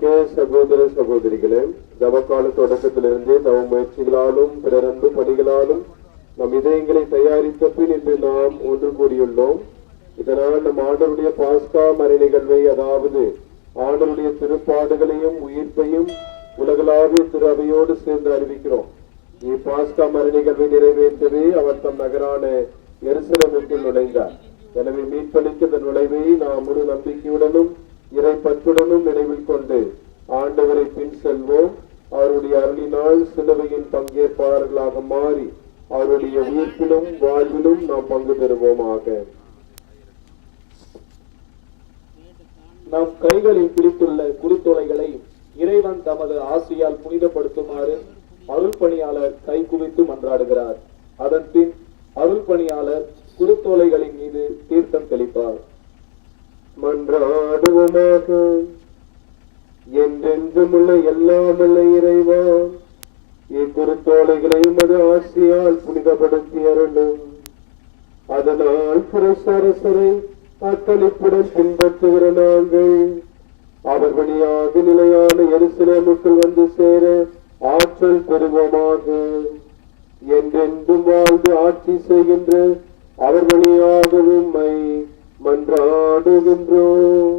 அன்புமிக்க சகோதர சகோதரிகளே தவக்கால தொடக்கத்திலிருந்தே தவ முயற்சிகளாலும் பிறரன்பு பணிகளாலும் நம் இதயங்களை தயாரித்த பின் இன்று நாம் ஒன்று கூடியுள்ளோம் இதனால் நம் ஆண்டருடைய பாஸ்கா மறை நிகழ்வை அதாவது ஆண்டருடைய திருப்பாடுகளையும் உயிர்ப்பையும் உலகளாவிய திருவையோடு சேர்ந்து அறிவிக்கிறோம். இப்பாஸ்கா மறை நிகழ்வை நிறைவேற்றவே அவர் தம் நகரான எருசலேமுக்குள் நுழைந்தார். எனவே மீட்பளிக்க நுழைவை நாம் முழு நம்பிக்கையுடனும் இறை பற்றுடனும் நினைவில் கொண்டு ஆண்டவரை பின் செல்வோம். அவருடைய அருளினால் சிலுவையின் பங்கேற்பாளர்களாக மாறி அவருடைய உயிர்ப்பிலும் வாழ்விலும் நாம் பங்கு பெறுவோமாக. நம் கைகளில் பிடித்துள்ள குருத்தொலைகளை இறைவன் தமது ஆசையால் புனிதப்படுத்துமாறு அருள் பணியாளர் கை குவித்து மன்றாடுகிறார். அதன் பின் அருள் பணியாளர் குருத்தோலைகளின் மீது தீர்த்தம் தெளிப்பார். மன்றாடுவோமாக. என்றென்றும் உள்ள எல்லாமல்ல இறைவா இக்குறுத்தோலைகளை உமது ஆசியால் புனிதப்படுத்தி அருளும். அதனால் புரசரசரை அக்களிப்புடன் பின்பற்றுகிற நாங்கள் அவர் வழியாக நிலையான எருசலேமுக்குள் வந்து சேர ஆற்றல் பெறுவோமாக. என்றென்றும் வாழ்ந்து ஆட்சி செய்கின்ற அவர் வழியாக உண்மை மன்றாடுகின்றோம்.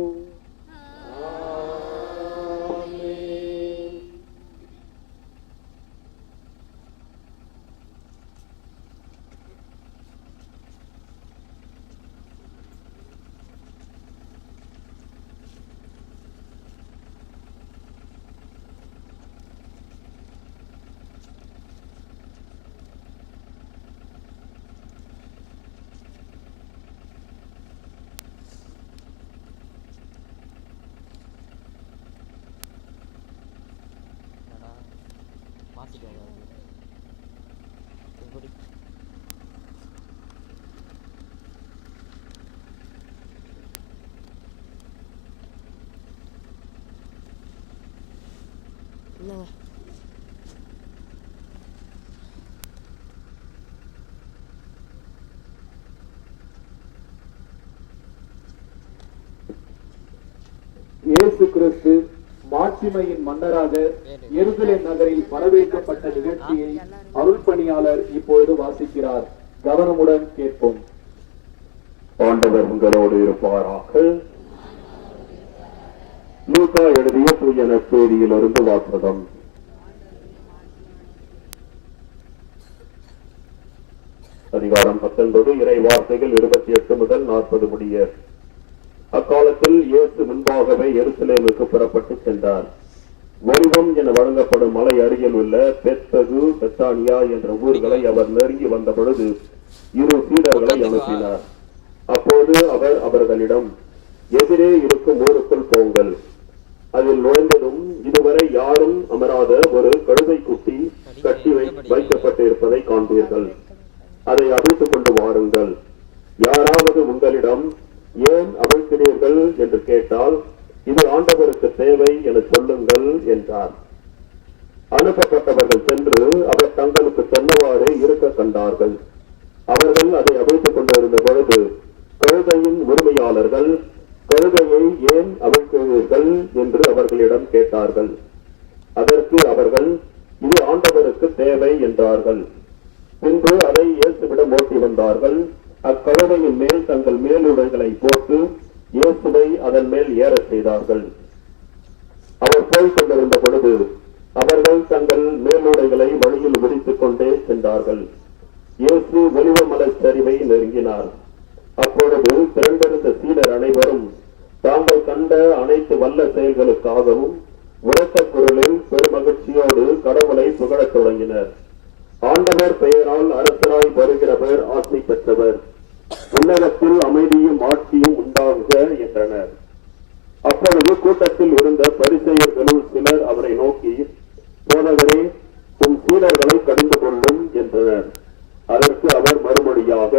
என்னங்க இயேசு கிறிஸ்து மாட்சிமையின் மன்னராக எருசலேம் நகரில் வரவேற்கப்பட்ட நிகழ்ச்சியை அருள் பணியாளர் இப்பொழுது வாசிக்கிறார். கவனமுடன் கேட்போம். ஆண்டவர் உங்களோடு இருப்பாராக. லூகா எழுதிய தூயன செய்தியிலிருந்து வாசகம். அதிகாரம் பத்தொன்பது இறை வார்த்தைகள் இருபத்தி எட்டு முதல் நாற்பது முடிய. அக்காலத்தில் இயேசு முன்பாகவே எருசலேமுக்கு புறப்பட்டு சென்றார். வடிவம் என வழங்கப்படும் மலை அருகில் உள்ள பெத்தகு பெத்தானியா என்ற ஊர்களை அவர் நெருங்கி வந்த பொழுது இரு சீடர்களை அனுப்பினார். அப்போது அவர் அவர்களிடம் எதிரே இருக்கும் ஊருக்குள் போங்கள். அதில் நுழைந்ததும் இதுவரை யாரும் அமராத ஒரு கழுதை குட்டி கட்டி வை வைக்கப்பட்டு இருப்பதை காண்பீர்கள். அதை அவிழ்த்துக் கொண்டு வாருங்கள். யாராவது உங்களிடம் ஏன் அவிழ்க்கிறீர்கள் என்று கேட்டால் இது ஆண்டவருக்கு தேவை என சொல்லுங்கள் என்றார். அனுப்பப்பட்டவர்கள் சென்று அவர் தங்களுக்கு சொன்னவாறு இருக்க கண்டார்கள். அவர்கள் அதை அவிழ்த்துக் கொண்டிருந்த பொழுது கழுதையின் உரிமையாளர்கள் கழுதையை ஏன் அவிழ்க்கிறீர்கள் என்று அவர்களிடம் கேட்டார்கள். அதற்கு அவர்கள் இது ஆண்டவருக்கு தேவை என்றார்கள். பின்பு அதை இயேசுவிடம் ஓட்டி வந்தார்கள். அக்கழுதையின் மேல் தங்கள் மேலுடைகளை போட்டு இயேசுவை அதன் மேல் ஏறச் செய்தார்கள். அவர் போய்க் கொண்டிருந்த பொழுது அவர்கள் தங்கள் மேலுடைகளை வழியில் விரித்துக் கொண்டே சென்றார்கள். இயேசு ஒலிவமலை சரிவை நெருங்கினார். அப்பொழுது திரண்டிருந்த சீடர் அனைவரும் தாங்கள் கண்ட அனைத்து வல்ல செயல்களுக்காகவும் உரத்த குரலில் பெருமகிழ்ச்சியோடு கடவுளை புகழத் தொடங்கினர். ஆண்டவர் பெயரால் அரசராய் வருகிறவர் ஆசை பெற்றவர். உலகத்தில் அமைதியும் ஆட்சியும் உண்டாகுக என்றனர். அப்பொழுது கூட்டத்தில் இருந்த பரிசெயர்களுள் சிலர் அவரை நோக்கி போதகரே உன் சீடர்களை கடிந்து கொள்ளும் என்றனர். அதற்கு அவர் மறுமொழியாக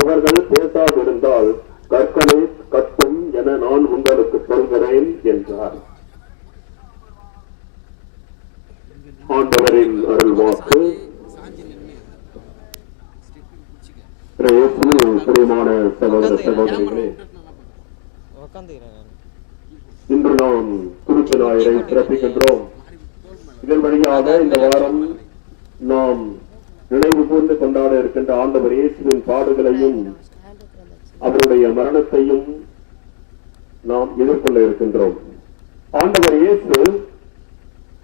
இவர்கள் பேசாதிருந்தால் கற்களே கத்தும் என நான் உங்களுக்கு சொல்கிறேன் என்றார். ஆண்டவரின் அருள் வாக்கு. பிரியமான சகோதர சகோதரிகளே இன்று நாம் குருத்து ஞாயிறை பிறப்பிக்கின்றோம். இதன் வழியாக இந்த வாரம் நாம் நினைவு கூர்ந்து கொண்டாட இருக்கின்ற ஆண்டவர் இயேசுவின் பாடுகளையும் அவருடைய மரணத்தையும் நாம் எதிர்கொள்ள இருக்கின்றோம். ஆண்டவர் இயேசு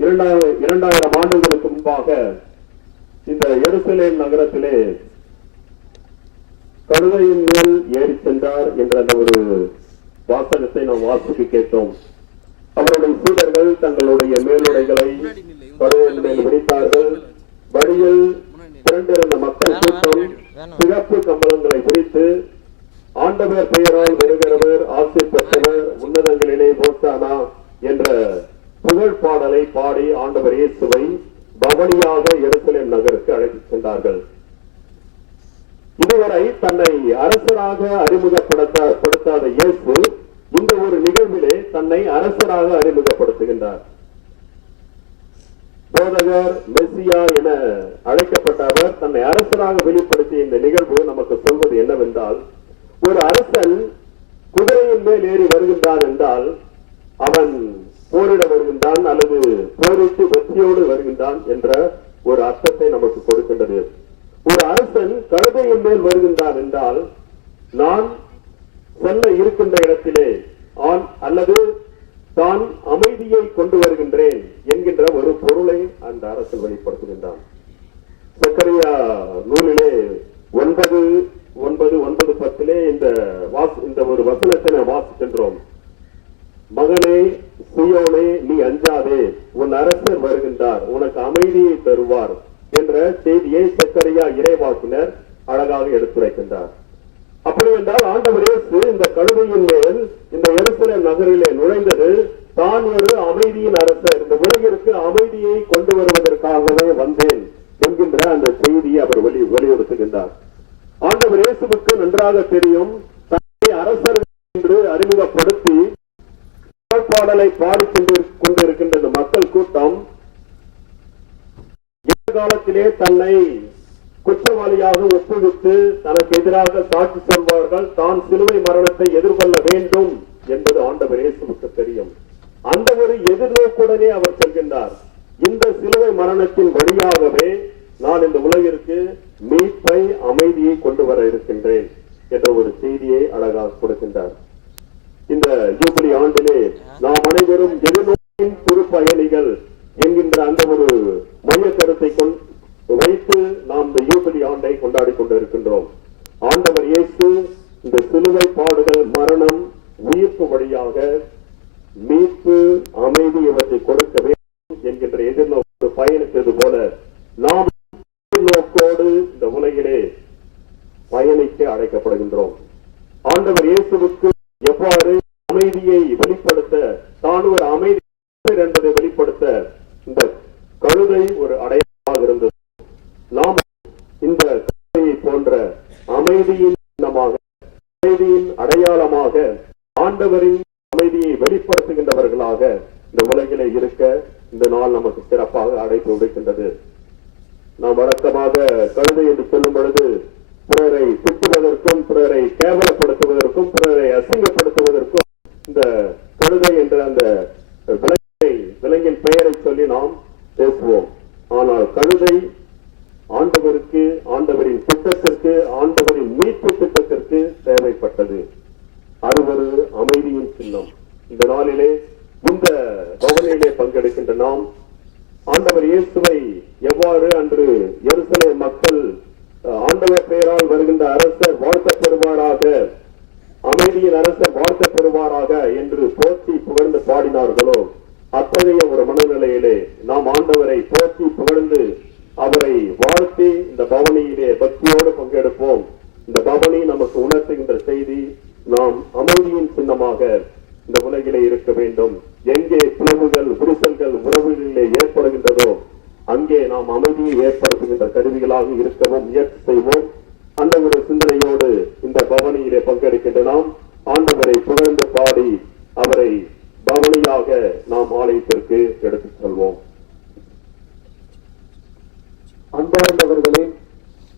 இரண்டாயிரம் இரண்டாயிரம் ஆண்டுகளுக்கு முன்பாக இந்த எருசலேம் நகரத்திலே கழுதையின் மேல் ஏறி சென்றார் என்ற அந்த ஒரு வாசகத்தை நாம் வாசிக்க கேட்டோம். அவருடைய சீடர்கள் தங்களுடைய மேலுடைகளை கழுதையின் மேல் விரித்தார்கள். வழியில் திரண்டிருந்த மக்கள் கூட்டம் சிறப்பு கம்பளங்களை பிரித்து ஆண்டவர் பெயரால் வருகிறவர் ஆசி பெற்றவர் உன்னதங்களிலே போசானா என்ற புகழ் பாடலை பாடி ஆண்டவர் இயேசுவை பவனியாக எருசலேம் நகருக்கு அழைத்துச் சென்றார்கள். இதுவரை தன்னை அரசராக அறிமுகப்படுத்த படுத்தாத இயேசு இந்த ஒரு நிகழ்விலே தன்னை அரசராக அறிமுகப்படுத்துகின்றார். போதகர் மெஸ்ஸியா என அழைக்கப்பட்ட அவர் தன்னை அரசராக வெளிப்படுத்திய இந்த நிகழ்வு நமக்கு சொல்வது என்னவென்றால் ஒரு அரசன் குதிரையின் மேல் ஏறி வருகின்றான் என்றால் அவன் போரிட வருகின்றான் அல்லது போரிட்டு வெற்றியோடு வருகின்றான் என்ற ஒரு அர்த்தத்தை நமக்கு கொடுக்கின்றது. ஒரு அரசன் கழுதையின் மேல் வருகின்றான் என்றால் நான் செல்ல இருக்கின்ற இடத்திலே ஆண் அல்லது தான் அமைதியை கொண்டு வருகின்றேன் என்கின்ற ஒரு பொருளை அந்த அரசன் வெளிப்படுத்துகின்றான். சக்கரியா நூலிலே ஒன்பது ஒன்பது ஒன்பது பத்திலே இந்த வாஸ் இந்த ஒரு வசனத்தை நான் வாசிக்கின்றோம். மகனே சுயோனே நீ அஞ்சாதே உன் அரசர் வருகின்றார் உனக்கு அமைதியை தருவார் என்ற செய்தியை சக்கரையா இறைவாக்கினர் அழகாக எடுத்துரைக்கின்றார். அப்படி என்றால் ஆண்டவர் இயேசு இந்த கழுதையின் மேல் இந்த எருசலேம் நகரிலே நுழைந்தது தான் ஒரு அமைதியின் அரசர் இந்த உலகிற்கு அமைதியை கொண்டு வருவதற்காகவே வந்தேன் என்கின்ற அந்த செய்தியை அவர் வெளி வலியுறுத்துகின்றார் நன்றாக தெரியும். தன்னை அரசர்கள் என்று அறிமுகப்படுத்தி பாடலை பாடிக்கொண்டு கொண்டிருக்கின்ற இந்த மக்கள் கூட்டம். எதிர்காலத்திலே தன்னை குற்றவாளியாக ஒப்புவித்து தனக்கு எதிராக சாட்சி சொல்வார்கள். தான் சிலுவை மரணத்தை எதிர்கொள்ள வேண்டும் என்பது ஆண்டவர் இயேசுவுக்கு தெரியும். அந்த ஒரு எதிர்நோக்குடனே அவர் செல்கின்றார். இந்த சிலுவை மரணத்தின் வழியாகவே நான் இந்த உலகிற்கு மீட்பை அமைதியை கொண்டு வர இருக்கின்றேன் என்ற ஒரு செய்தியை அழகாக கொடுக்கின்றார். இந்த ஜூபிலி ஆண்டிலே நாம் அனைவரும் எதிர்நோக்கின் திருப்பயணிகள் என்கின்ற அந்த ஒரு மைய கருத்தை கொண்டு வைத்து நாம் இந்த யூபிலி ஆண்டை கொண்டாடி கொண்டிருக்கின்றோம் ஆண்டவர் இயேசு இந்த சிலுவை பாடுகள் மரணம் உயிர்ப்பு வழியாக மீட்பு அமைதி இவற்றை கொடுக்க வேண்டும் என்கின்ற எதிர்நோக்கு பயணித்தது போல நாம் எதிர்நோக்கோடு இந்த உலகிலே பயணிக்க அழைக்கப்படுகின்றோம் ஆண்டவர் இயேசுவுக்கு எவ்வாறு அமைதியை வெளிப்படுத்த தான் ஒரு அமைதி என்பதை வெளிப்படுத்த இந்த கழுதை ஒரு அடையாளமாக இருந்தது நாம் இந்த கழுதையை போன்ற அமைதியின் சின்னமாக அமைதியின் அடையாளமாக ஆண்டவரின் அமைதியை வெளிப்படுத்துகின்றவர்களாக இந்த உலகிலே இருக்க இந்த நாள் நமக்கு சிறப்பாக அழைப்பு விடுக்கின்றது நாம் வழக்கமாக கழுதை என்று சொல்லும் பொழுது பிறரை திட்டுவதற்கும் பிறரை கேவலப்படுத்துவதற்கும் பிறரை அசிங்கப்படுத்துவதற்கும் இந்த கழுதை என்ற அந்த விலங்கை விலங்கின் பெயரை சொல்லி நாம் பேசுவோம். ஆனால் கழுதை ஆண்டவருக்கு ஆண்டவரின் திட்டத்திற்கு ஆண்டவரின் மீட்பு திட்டத்திற்கு தேவைப்பட்டது. அது ஒரு அமைதியின் சின்னம். இந்த நாளிலே இந்த பவனியிலே பங்கெடுக்கின்ற நாம் ஆண்டவர் இயேசுவை எவ்வாறு அன்று எருசலே மக்கள் ஆண்டவர் பெயரால் வருகின்ற அரசர் வாழ்த்தப் பெறுவாராக அமைதியின் அரசர் வாழ்த்தப் பெறுவாராக என்று போற்றி புகழ்ந்து பாடினார்களோ அத்தகைய ஒரு மனநிலையிலே நாம் ஆண்டவரை போற்றி புகழ்ந்து அவரை வாழ்த்தி இந்த பவனியிலே பக்தியோடு பங்கெடுப்போம் இந்த பவனி நமக்கு உணர்த்துகின்ற செய்தி நாம் அமைதியின் சின்னமாக இந்த உலகிலே இருக்க வேண்டும் எங்கே பிளவுகள் விரிசல்கள் உறவுகளிலே ஏற்படுகின்றதோ அங்கே நாம் அமைதியை ஏற்படுத்துகின்ற கருவிகளாக இருக்கவும் முயற்சி செய்வோம் அந்த ஒரு சிந்தனையோடு இந்த பவனியிலே பங்கெடுக்கின்ற நாம் ஆண்டவரை புகழ்ந்து பாடி அவரை பவனியாக நாம் ஆலயத்திற்கு எடுத்துச் செல்வோம் அன்பார்ந்தவர்களே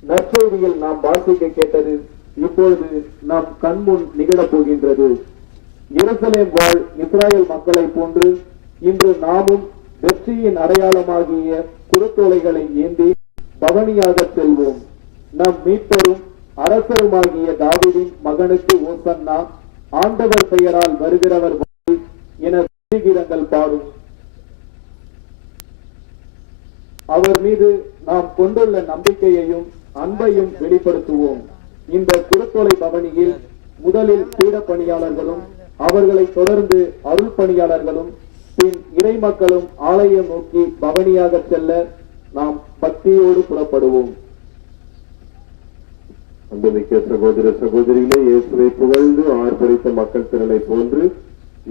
நற்செய்தியில் நாம் வாசிக்க கேட்டது இப்பொழுது நம் கண்முன் நிகழப் போகின்றது எருசலேம் வாழ் இஸ்ராயேல் மக்களைப் போன்று இன்று நாமும் வெற்றியின் அடையாளமாகிய குருத்தோலைகளை ஏந்தி பவனியாக செல்வோம் நம் மீட்பரும் அரசருமாகிய தாவீதின் மகனுக்கு ஓசன்னா ஆண்டவர் பெயரால் வருகிறவர் என கீதங்கள் பாடும். அவர் மீது நாம் கொண்டுள்ள நம்பிக்கையையும் அன்பையும் வெளிப்படுத்துவோம். இந்த குருத்தொலை பவனியில் முதலில் பீட பணியாளர்களும் அவர்களை தொடர்ந்து அருள் பணியாளர்களும் பின் இறைமக்களும் ஆலயம் நோக்கி பவனியாக செல்ல நாம் பக்தியோடு புறப்படுவோம். அன்புமிக்க சகோதர சகோதரிகளே இயேசுவை புகழ்ந்து ஆர்ப்பரித்த மக்கள் திரளை போன்று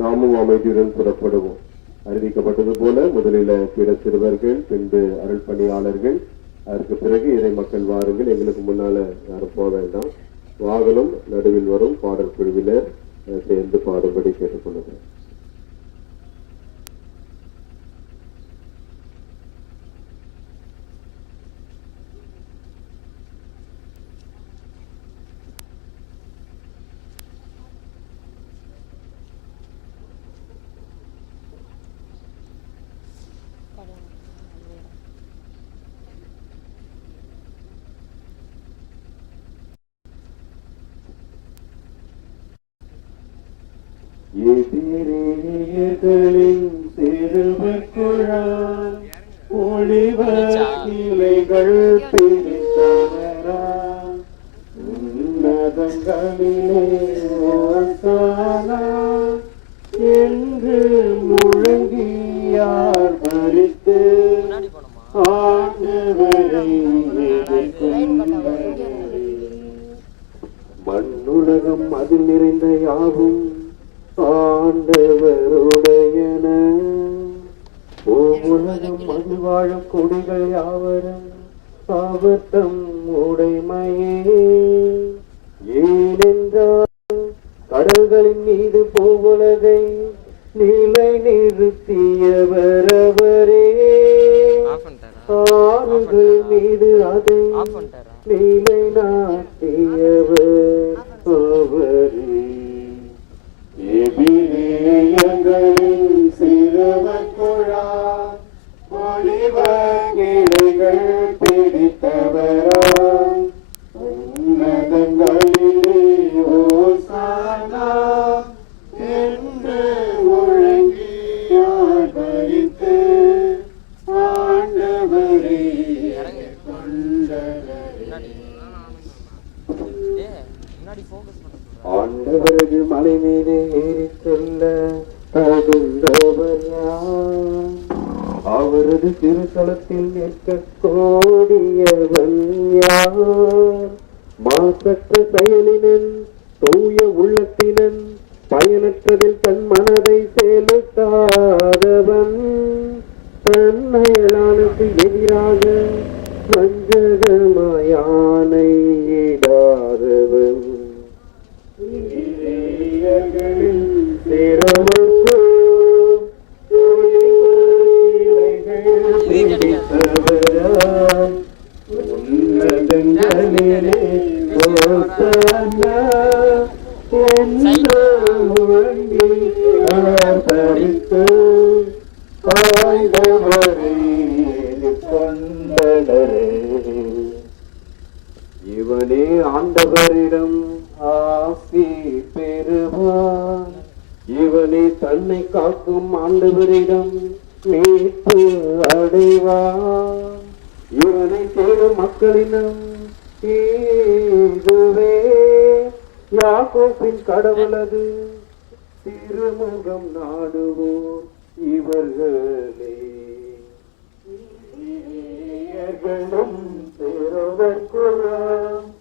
நாமும் அமைதியுடன் புறப்படுவோம். அறிவிக்கப்பட்டது போல முதலில் பிற சிறுவர்கள் பின்பு அருள் பணியாளர்கள் அதற்கு பிறகு இறை மக்கள் வாருங்கள். எங்களுக்கு முன்னால யாரும் போக வேண்டாம். வாகனம் நடுவில் வரும் பாடல் குழுவினர் சேர்ந்து பாடும்படி கேட்டுக்கொள்கிறேன் வடிவ கிளைகள் பிடித்தவரா. எதிராக இதுவே யாக்கோப்பின் கடவுளது திருமுகம் நாடுவோர் இவர்களே. இளைஞர்களும் பெறுவர்குலாம்